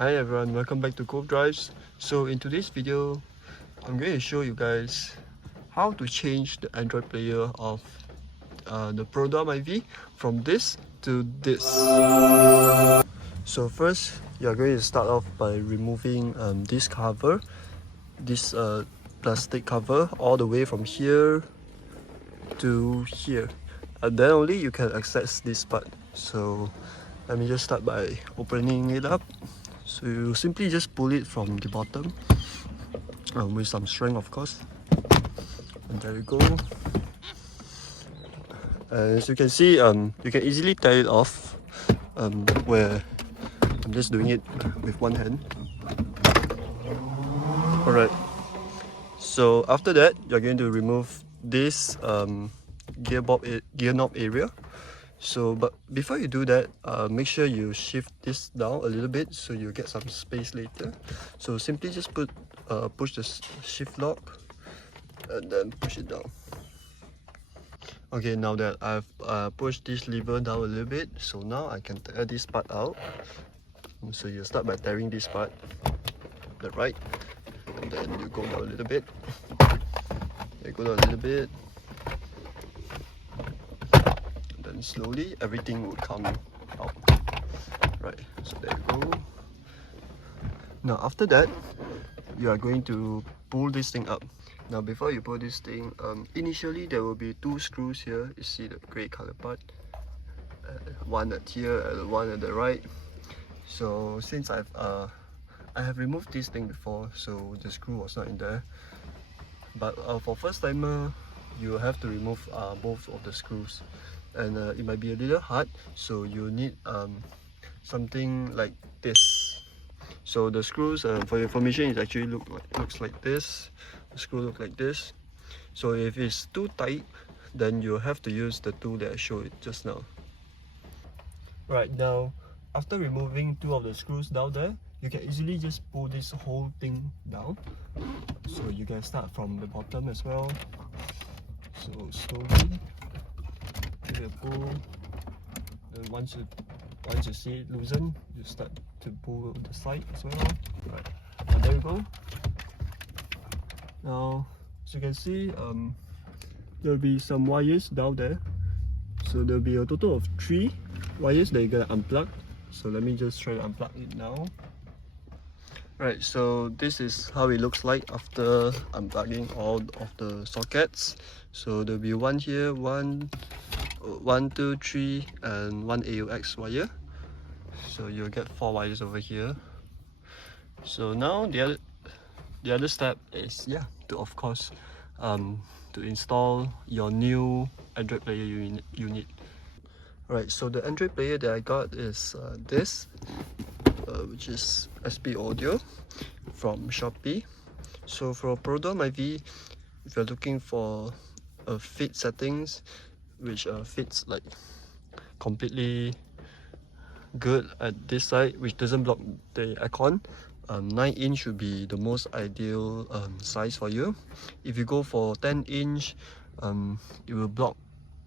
Hi everyone, welcome back to Cove Drives. So in today's video, I'm going to show you guys how to change the Android player of the PERODUA MYVI from this to this. So first, you're going to start off by removing this cover, this plastic cover, all the way from here to here. And then only you can access this part. So let me just start by opening it up. So you simply just pull it from the bottom with some strength, of course. And there you go. And as you can see, you can easily tear it off. Where I'm just doing it with one hand. Alright. So after that, you're going to remove this gear knob area. So, but before you do that, make sure you shift this down a little bit so you get some space later. So simply just push the shift lock and then push it down. Okay, now that I've pushed this lever down a little bit, so now I can tear this part out. So you start by tearing this part, the right, and then you go down a little bit. You go down a little bit. Slowly everything will come out. Right, so there you go. Now after that, you are going to pull this thing up. Now before you pull this thing, initially there will be two screws here. You see the grey color part, one at here and one at the right. So since I have removed this thing before, so the screw was not in there. But for first timer, you have to remove both of the screws. And it might be a little hard, so you need something like this. So the screws, for your information, it actually looks like this. The screw looks like this. So if it's too tight, then you have to use the tool that I showed just now. Right, now after removing two of the screws down there, you can easily just pull this whole thing down. So you can start from the bottom as well. So slowly give it a pull, and once you see it loosen, you start to pull the side as well. Right, and there you go. Now as you can see, there'll be some wires down there. So there'll be a total of 3 wires that you're gonna unplug. So let me just try to unplug it now. Right, so this is how it looks like after unplugging all of the sockets. So there'll be one here, 1, 2, 3, and 1 AUX wire. So you'll get 4 wires over here. So now the other step is to of course to install your new Android player unit. Alright, so the Android player that I got is this, which is SP Audio from Shopee. So for PERODUA MYVI, if you're looking for a fit settings which fits like completely good at this side, which doesn't block the aircon, 9-inch should be the most ideal size for you. If you go for 10-inch, it will block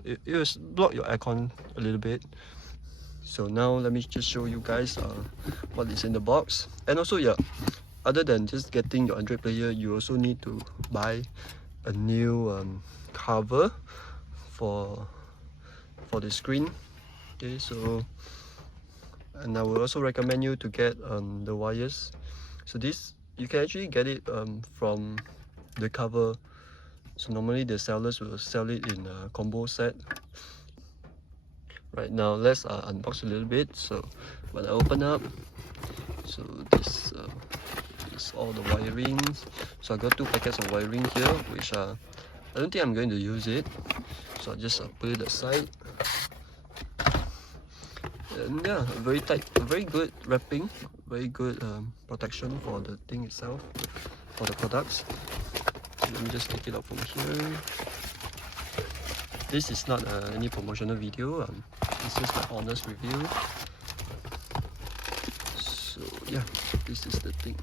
your aircon a little bit. So now let me just show you guys what is in the box. And also other than just getting your Android player, you also need to buy a new cover for the screen. Okay, so, and I would also recommend you to get the wires. So this, you can actually get it from the cover. So normally the sellers will sell it in a combo set. Right, now let's unbox a little bit. So when I open up, so this is all the wirings. So I got 2 packets of wiring here, which I don't think I'm going to use it. So I'll just put it aside. And yeah, very tight, very good wrapping, very good protection for the thing itself, for the products. So let me just take it out from here. This is not any promotional video, it's just my honest review. So yeah, this is the thing.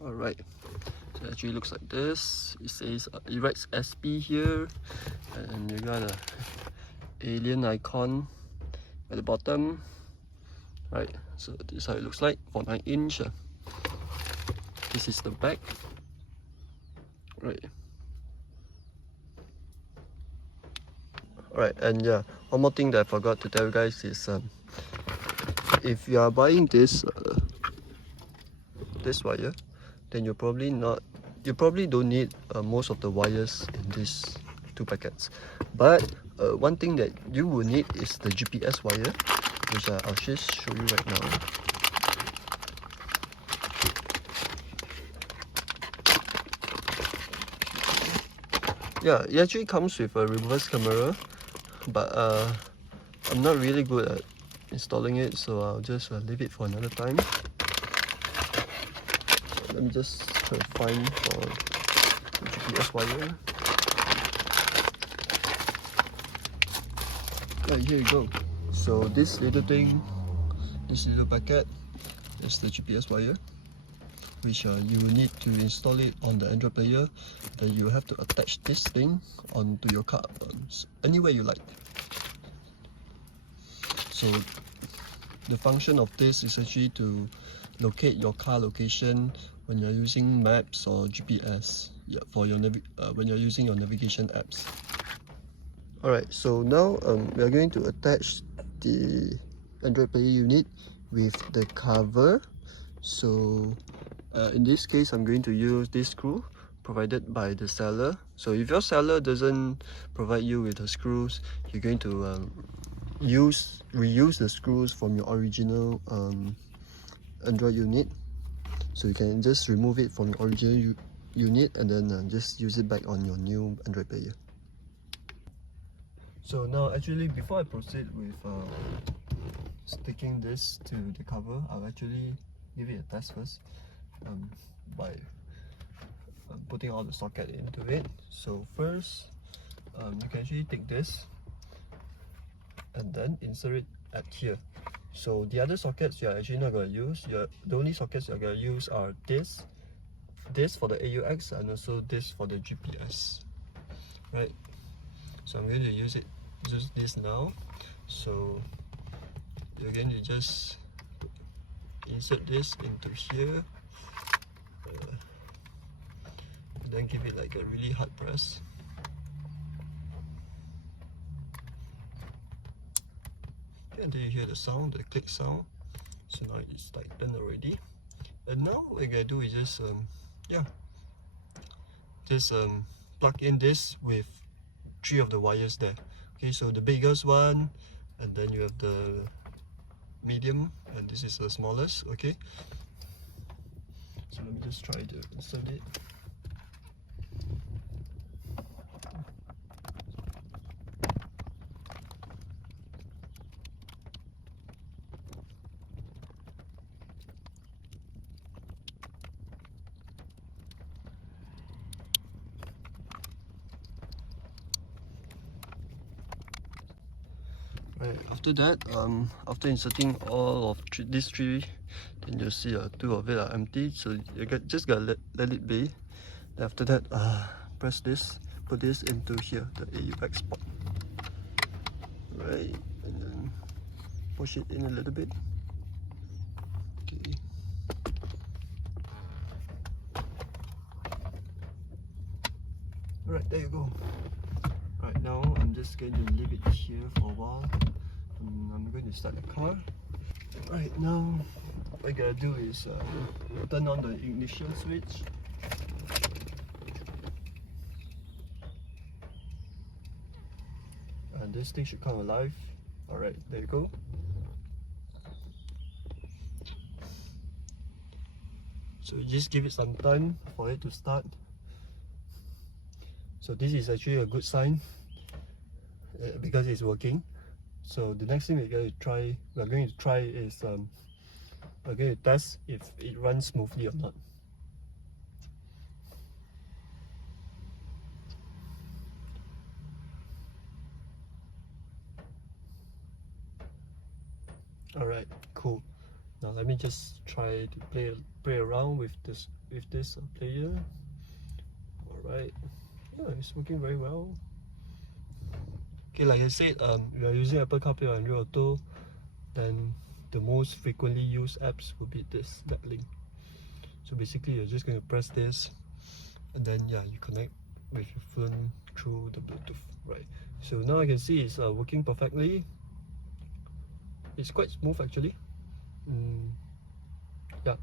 Alright, so actually looks like this. It says it writes SP here, and you got a alien icon at the bottom. Right, so this is how it looks like for 9-inch. This is the back. Right. Alright, and yeah, one more thing that I forgot to tell you guys is if you are buying this this wire, then you probably don't need most of the wires in these two packets. But one thing that you will need is the GPS wire, which I'll just show you right now. Yeah, it actually comes with a reverse camera, but I'm not really good at installing it, so I'll just leave it for another time. So let me just try to find for the GPS wire. Right, here you go. So this little thing, this little packet is the GPS wire, which you will need to install it on the Android player. Then you have to attach this thing onto your car anywhere you like. So the function of this is actually to locate your car location when you're using maps or GPS, yeah, for your when you're using your navigation apps. Alright, so now we are going to attach the Android player unit with the cover. So in this case, I'm going to use this screw provided by the seller. So if your seller doesn't provide you with the screws, you're going to reuse the screws from your original Android unit. So you can just remove it from your original unit and then just use it back on your new Android player. So now, actually, before I proceed with sticking this to the cover, I'll actually give it a test first by putting all the socket into it. So first, you can actually take this and then insert it at here. So the other sockets you're actually not going to use. The only sockets you're going to use are this for the AUX and also this for the GPS. Right. So I'm going to use this now. So you're going to just insert this into here, and then give it like a really hard press. Until you hear the sound, the click sound. So now it's like done already. And now what you're gonna do is just plug in this with 3 of the wires there. Okay, so the biggest one, and then you have the medium, and this is the smallest. Okay, so let me just try to insert it. Right, after that, after inserting all of these 3, then you'll see 2 of it are empty, so you just gotta let it be. Then after that, press this, put this into here, the AUX spot. Right, and then push it in a little bit. Okay. Alright, there you go. Right, now I'm just going to leave it here for a while. I'm going to start the car. Right, now what I gotta do is turn on the ignition switch. And this thing should come alive. Alright, there you go. So just give it some time for it to start. So this is actually a good sign because it's working. So the next thing we're going to try is we're going to test if it runs smoothly or not. Alright, cool. Now let me just try to play around with this player. right? Yeah, it's working very well. Okay, like I said, we are using Apple CarPlay or Android Auto, then the most frequently used apps will be that link. So basically, you're just going to press this, and then yeah, you connect with your phone through the Bluetooth, right? So now I can see it's working perfectly. It's quite smooth actually. Yeah.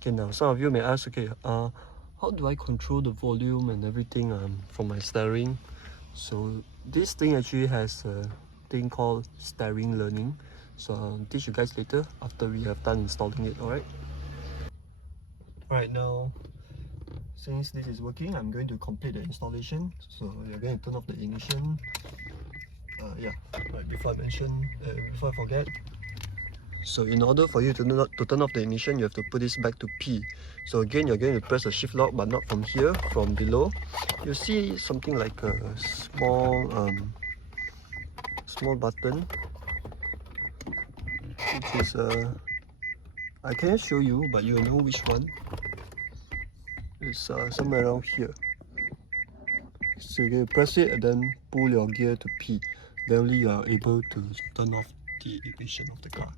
Okay, now some of you may ask, okay, how do I control the volume and everything from my steering? So this thing actually has a thing called steering learning. So I'll teach you guys later after we have done installing it, alright? Alright, now since this is working, I'm going to complete the installation. So you're going to turn off the ignition. Yeah, right, before I forget. So in order for you to turn off the ignition, you have to put this back to P. So again, you're going to press the shift lock, but not from here, from below. You see something like a small button, which is I can't show you, but you know which one. It's somewhere around here. So you can press it and then pull your gear to P. Then only you are able to turn off the ignition of the car.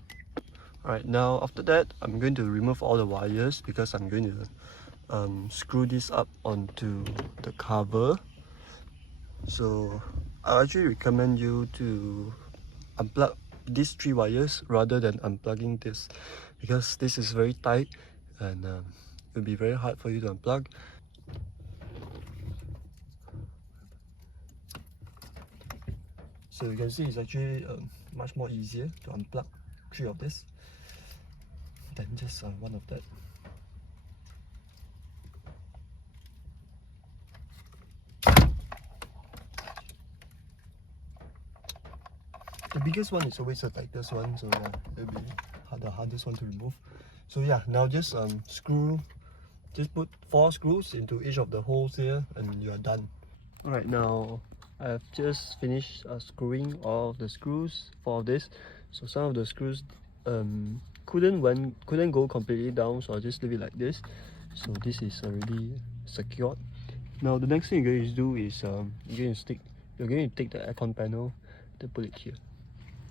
Alright, now after that, I'm going to remove all the wires because I'm going to screw this up onto the cover. So I actually recommend you to unplug these 3 wires rather than unplugging this, because this is very tight and it will be very hard for you to unplug. So you can see it's actually much more easier to unplug 3 of this than just one of that. The biggest one is always the tightest one, so yeah, it'll be the hardest one to remove. So yeah, now just put 4 screws into each of the holes here and you are done. Alright, now I've just finished screwing all of the screws for this. So some of the screws couldn't go completely down, so I'll just leave it like this. So this is already secured. Now the next thing you're going to do is you're going to take the aircon panel to put it here.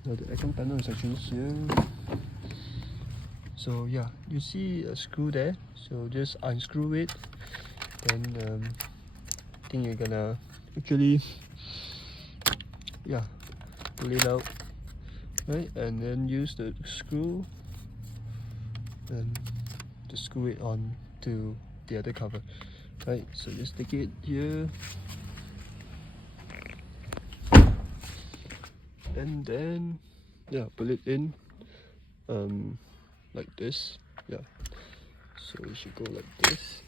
Now the aircon panel is actually here. So yeah, you see a screw there, so just unscrew it. Then I think you're gonna actually pull it out, right? And then use the screw and to screw it on to the other cover, right? So just take it here and then pull it in like this. Yeah, so it should go like this.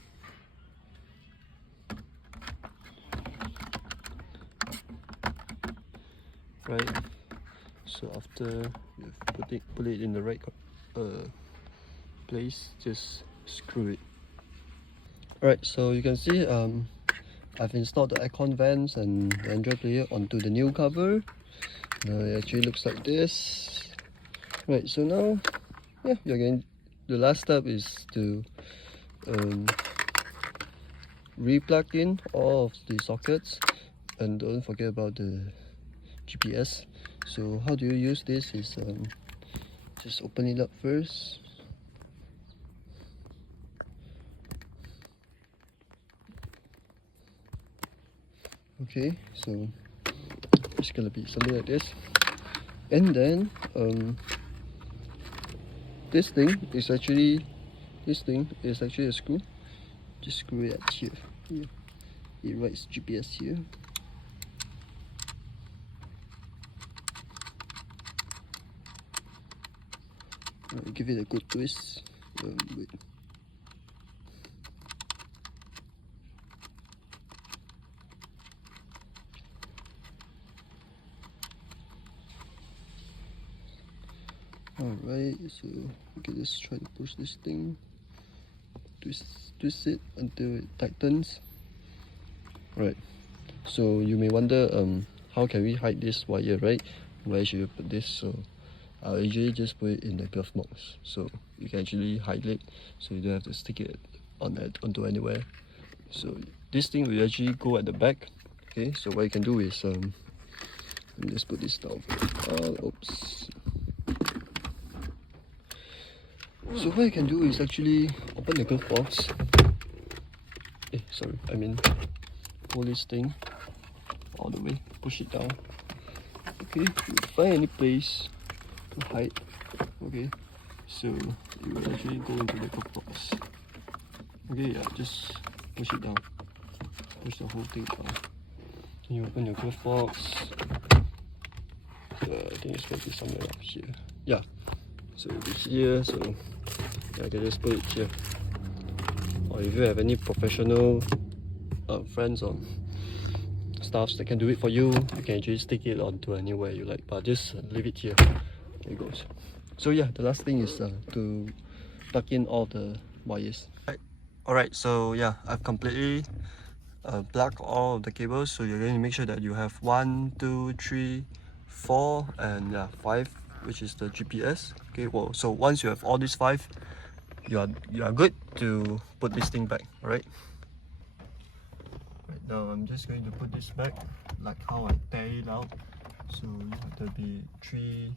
Right, so after you've put it in the right place, just screw it. Alright, so you can see I've installed the aircon vents and the Android player onto the new cover. Now it actually looks like this. Right, so now the last step is to re-plug in all of the sockets, and don't forget about the GPS. So how do you use this is just open it up first. Okay, so it's gonna be something like this, and then this thing is actually a screw. Just screw it at here. It writes GPS here. Give it a good twist. Wait. Alright, so okay, let's try to push this thing. Twist it until it tightens. Right. So you may wonder how can we hide this wire, right? Where should we put this? So I'll usually just put it in the glove box, so you can actually hide it, so you don't have to stick it onto anywhere. So this thing will actually go at the back. Okay, so what you can do is let me just put this down. Oops. So what you can do is actually open the glove box. Pull this thing all the way, push it down. Okay, you find any place to hide. Okay, so you will actually go into the glove box. Okay, yeah, just push it down. Push the whole thing down. Then you open your glove box. I think it's going to be somewhere up here. Yeah, so it'll be here. So yeah, I can just put it here. Or if you have any professional friends or staffs that can do it for you, you can just stick it onto anywhere you like, but just leave it here. There it goes. So yeah, the last thing is to plug in all the wires. Alright, so yeah, I've completely plugged all of the cables. So you're going to make sure that you have 1, 2, 3, 4 and 5, which is the GPS. Okay, well, so once you have all these 5, you are good to put this thing back. Alright, right now I'm just going to put this back like how I tear it out. So there'll be three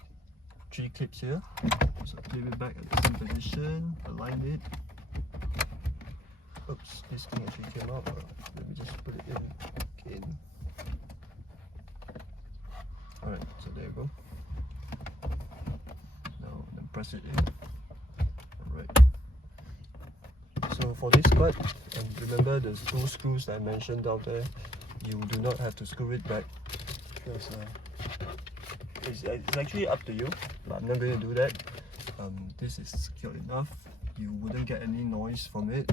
clips here. So clip it back at the same position, align it. Oops, this thing actually came out. Let me just put it in again. Alright, so there you go. Now then press it in. Alright. So for this part, remember the 2 screws that I mentioned out there, you do not have to screw it back because it's actually up to you, but I'm not going to do that. This is secure enough, you wouldn't get any noise from it.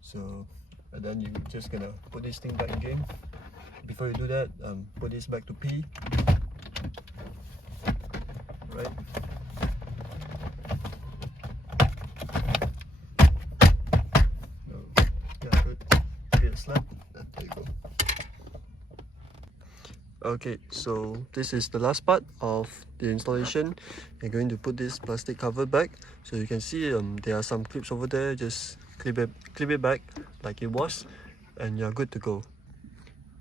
So and then you're just gonna put this thing back again. Before you do that, put this back to P. Right. Yeah, good. Give it a slap. There you go. Okay, so this is the last part of the installation. You're going to put this plastic cover back. So you can see there are some clips over there. Just clip it back like it was, and you're good to go.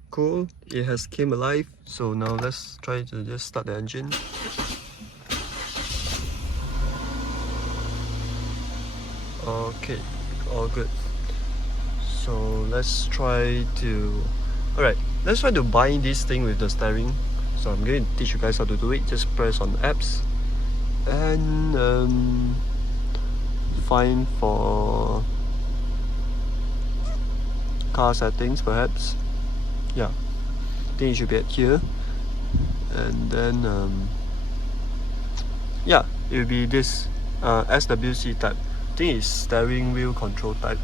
Cool, it has came alive. So now let's try to just start the engine. Okay, all good. So let's try to let's try to bind this thing with the steering. So I'm going to teach you guys how to do it. Just press on apps and find for car settings perhaps. Yeah, I think it should be at here, and then yeah, it will be this SWC type. I think it's steering wheel control type.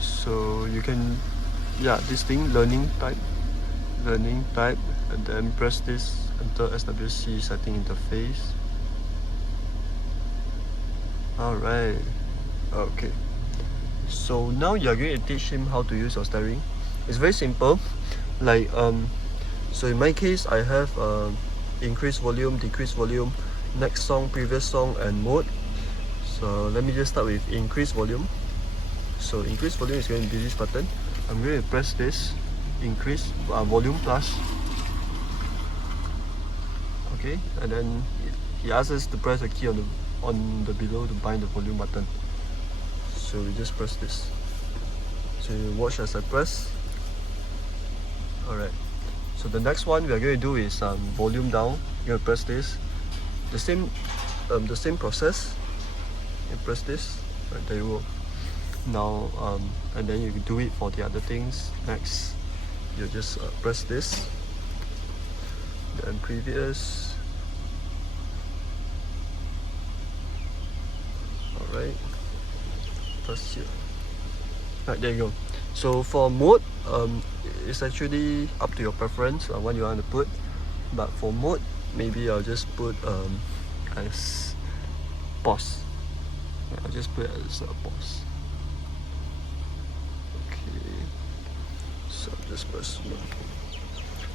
So you can, this thing, learning type, and then press this, enter SWC setting interface. Alright, okay. So now you're going to teach him how to use your steering. It's very simple. Like so in my case, I have increase volume, decrease volume, next song, previous song, and mode. So let me just start with increase volume. So increase volume is going to be this button. I'm going to press this, increase volume plus. Okay, and then he asks us to press a key on the below to bind the volume button. So we just press this. So you watch as I press. Alright. So the next one we are going to do is volume down. You're going to press this. The same process. You press this. Right, there you go. Now and then you can do it for the other things. Next, you just press this. Then previous. Alright. Press here. Right, there you go. So for mode, it's actually up to your preference on what you want to put. But for mode, maybe I'll just put as pause. I'll just put it as pause. Okay. So just press mode.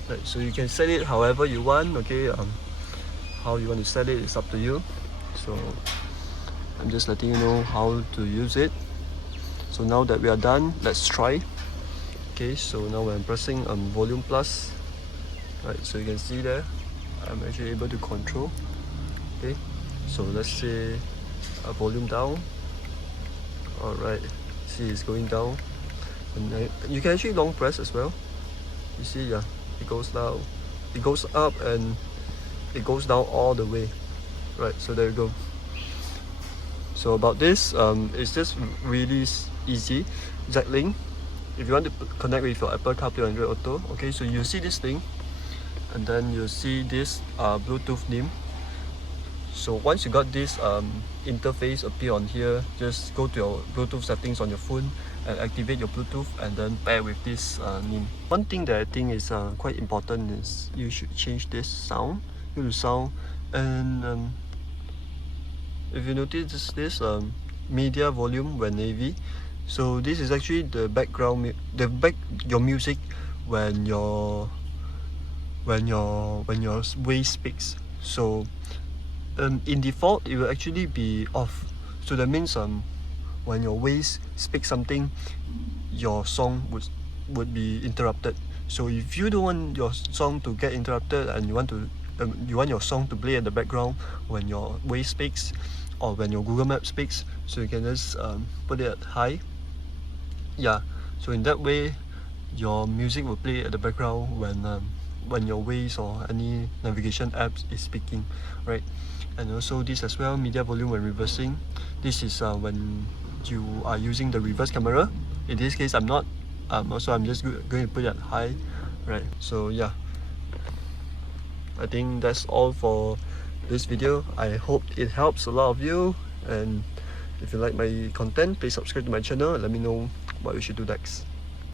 Right, so you can set it however you want. Okay. How you want to set it is up to you. So I'm just letting you know how to use it. So now that we are done, let's try. Okay, so now when I'm pressing volume plus, right, so you can see there, I'm actually able to control. Okay, so let's say volume down. Alright, see it's going down, and you can actually long press as well. You see, yeah, it goes down, it goes up, and it goes down all the way. Right, so there you go. So about this, it's just really easy. Z-Link, if you want to connect with your Apple CarPlay or Android Auto, okay, so you see this thing, and then you see this Bluetooth name. So once you got this interface appear on here, just go to your Bluetooth settings on your phone and activate your Bluetooth, and then pair with this name. One thing that I think is quite important is you should change this sound. Go to sound, and if you notice this media volume when MYVI, so this is actually the background, your music when your voice speaks. So in default, it will actually be off. So that means when your voice speaks something, your song would be interrupted. So if you don't want your song to get interrupted, and you want your song to play at the background when your voice speaks or when your Google Maps speaks, so you can just put it at high. Yeah, so in that way your music will play at the background when your Waze or any navigation apps is speaking, right? And also this as well, media volume when reversing. This is when you are using the reverse camera. In this case, I'm not. Also, I'm just going to put it at high, right? So yeah, I think that's all for this video. I hope it helps a lot of you, and if you like my content, please subscribe to my channel and let me know what we should do next.